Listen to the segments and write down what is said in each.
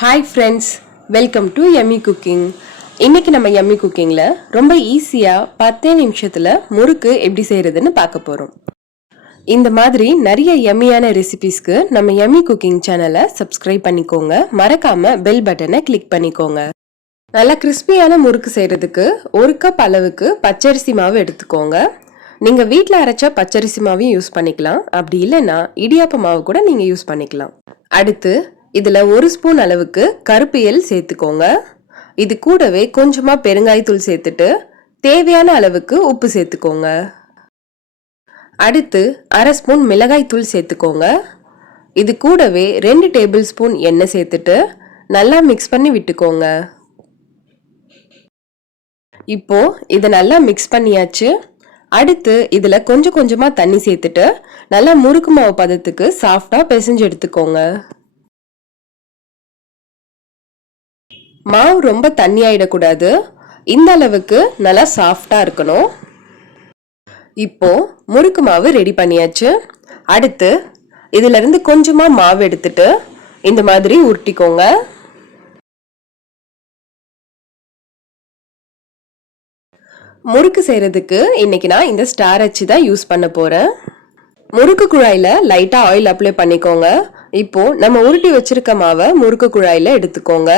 Hi friends, welcome to Yummy Cooking. இன்னைக்கு நம்ம Yummy Cookingல ரொம்ப ஈஸியா 10 நிமிஷத்துல முறுக்கு எப்படி செய்யறதுன்னு பார்க்க போறோம். இந்த மாதிரி நிறைய யம்மியான ரெசிபீஸ்க்கு நம்ம Yummy Cooking சேனலை சப்ஸ்கிரைப் பண்ணிக்கோங்க. மறக்காம பெல் பட்டனை கிளிக் பண்ணிக்கோங்க. நல்லா கிறிஸ்பியான முறுக்கு செய்யறதுக்கு 1 கப் அளவுக்கு பச்சரிசி மாவு எடுத்துக்கோங்க. நீங்க வீட்ல அரைச்ச பச்சரிசி மாவையும் யூஸ் பண்ணிக்கலாம். அப்படி இல்லைன்னா இடியாப்ப மாவு கூட நீங்க யூஸ் பண்ணிக்கலாம். அடுத்து இதுல 1 ஸ்பூன் அளவுக்கு கருப்பு எள் சேர்த்துக்கோங்க. இது கூடவே கொஞ்சமா பெருங்காயத்தூள் சேர்த்துட்டு தேவையான அளவுக்கு உப்பு சேர்த்துக்கோங்க. அடுத்து 1/2 ஸ்பூன் மிளகாய் தூள் சேர்த்துக்கோங்க. இது கூடவே 2 டேபிள் ஸ்பூன் எண்ணெய் சேர்த்துட்டு நல்லா மிக்ஸ் பண்ணி விட்டுக்கோங்க. இப்போ இதை நல்லா மிக்ஸ் பண்ணியாச்சு. அடுத்து இதுல கொஞ்சம் கொஞ்சமா தண்ணி சேர்த்துட்டு நல்லா முறுக்கு மாவு பதத்துக்கு சாஃப்டா பிசைஞ்சு எடுத்துக்கோங்க. மாவு ரொம்ப தண்ணி ஆயிடக்கூடாது. இந்த அளவுக்கு நல்லா சாஃப்டா இருக்கணும். இப்போ முறுக்கு மாவு ரெடி பண்ணியாச்சு. அடுத்து இதுல இருந்து கொஞ்சமா மாவு எடுத்துட்டு இந்த மாதிரி உருட்டிக்கோங்க. முறுக்கு செய்யறதுக்கு இன்னைக்கு நான் இந்த ஸ்டார் அச்சு தான் யூஸ் பண்ண போறேன். முறுக்கு குழாயில லைட்டா ஆயில் அப்ளை பண்ணிக்கோங்க. இப்போ நம்ம உருட்டி வச்சிருக்க மாவை முறுக்கு குழாயில எடுத்துக்கோங்க.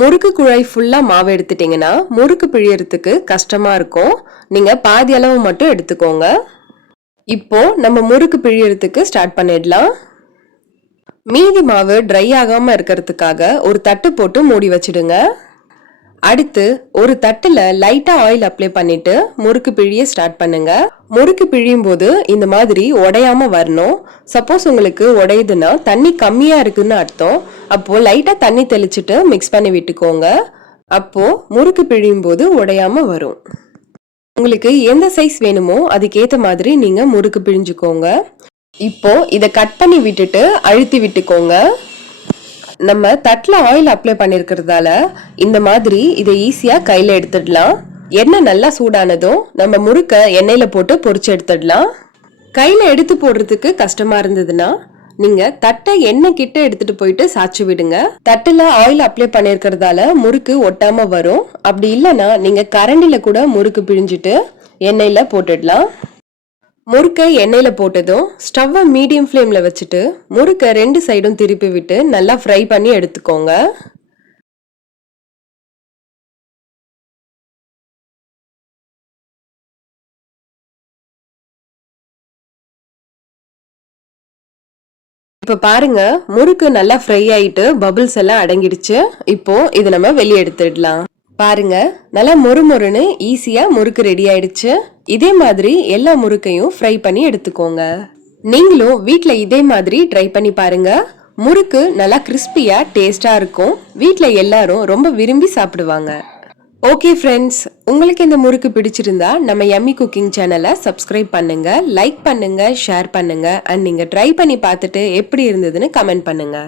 முறுக்கு குழாய் ஃபுல்லா மாவு எடுத்துட்டீங்கன்னா முறுக்கு பிழியறதுக்கு கஷ்டமா இருக்கும். நீங்க பாதி அளவு மட்டும் எடுத்துக்கோங்க. இப்போ நம்ம முறுக்கு பிழியறதுக்கு ஸ்டார்ட் பண்ணிடலாம். மீதி மாவு ட்ரை ஆகாம இருக்கிறதுக்காக ஒரு தட்டு போட்டு மூடி வச்சிடுங்க. அடுத்து ஒரு தட்டுல லைட்டா ஆயில் அப்ளை பண்ணிட்டு முறுக்கு பிழிய ஸ்டார்ட் பண்ணுங்க. முறுக்கு பிழியும் போது இந்த மாதிரி உடையாம வரணும். சப்போஸ் உங்களுக்கு உடையுதுன்னா தண்ணி கம்மியா இருக்குன்னு அர்த்தம். அப்போ லைட்டா தண்ணி தெளிச்சுட்டு மிக்ஸ் பண்ணி விட்டுக்கோங்க. அப்போ முறுக்கு பிழியும் போது உடையாம வரும். உங்களுக்கு எந்த சைஸ் வேணுமோ அதுக்கேத்த மாதிரி நீங்க முறுக்கு பிழிஞ்சுக்கோங்க. இப்போ இதை கட் பண்ணி விட்டுட்டு அழுத்தி விட்டுக்கோங்க. நம்ம தட்டில் ஆயில் அப்ளை பண்ணிருக்கிறதால இந்த மாதிரி இதை ஈஸியா கையில எடுத்துடலாம். எண்ணெய் நல்லா சூடானதும் நம்ம முறுக்க எண்ணெயில போட்டு பொரிச்சு எடுத்துடலாம். கையில எடுத்து போடுறதுக்கு கஷ்டமா இருந்ததுன்னா நீங்க தட்டை எண்ணெய் கிட்ட எடுத்துட்டு போயிட்டு சாய்ச்சி விடுங்க. தட்டுல ஆயில் அப்ளை பண்ணிருக்கிறதால முறுக்கு ஒட்டாம வரும். அப்படி இல்லைன்னா நீங்க கரண்டில கூட முறுக்கு பிழிஞ்சிட்டு எண்ணெயில போட்டுடலாம். முறுக்கை எண்ணெயில போட்டதும் ஸ்டவ்வை மீடியம் ஃப்ளேம்ல வச்சுட்டு முறுக்கை 2 சைடும் திருப்பி விட்டு நல்லா ஃப்ரை பண்ணி எடுத்துக்கோங்க. இப்ப பாருங்க முறுக்கு நல்லா ஃப்ரை ஆயிட்டு பபிள்ஸ் எல்லாம் அடங்கிடுச்சு. இப்போ இது நம்ம வெளியே எடுத்துடலாம். பாருங்க நல்லா மொறுமொறுன்னு ஈஸியா முறுக்கு ரெடி ஆயிடுச்சு. இதே மாதிரி எல்லா முறுக்கையும் ஃப்ரை பண்ணி எடுத்துக்கோங்க. நீங்களும் வீட்ல இதே மாதிரி ட்ரை பண்ணி பாருங்க. முறுக்கு நல்லா கிறிஸ்பியா டேஸ்டா இருக்கும். வீட்ல எல்லாரும் ரொம்ப விரும்பி சாப்பிடுவாங்க. ஓகே ஃப்ரெண்ட்ஸ், உங்களுக்கு இந்த முறுக்கு பிடிச்சிருந்தா நம்ம யம்மி குக்கிங் சேனலை சப்ஸ்கிரைப் பண்ணுங்க, லைக் பண்ணுங்க, ஷேர் பண்ணுங்க. அண்ட் நீங்க ட்ரை பண்ணி பார்த்துட்டு எப்படி இருந்ததுன்னு கமெண்ட் பண்ணுங்க.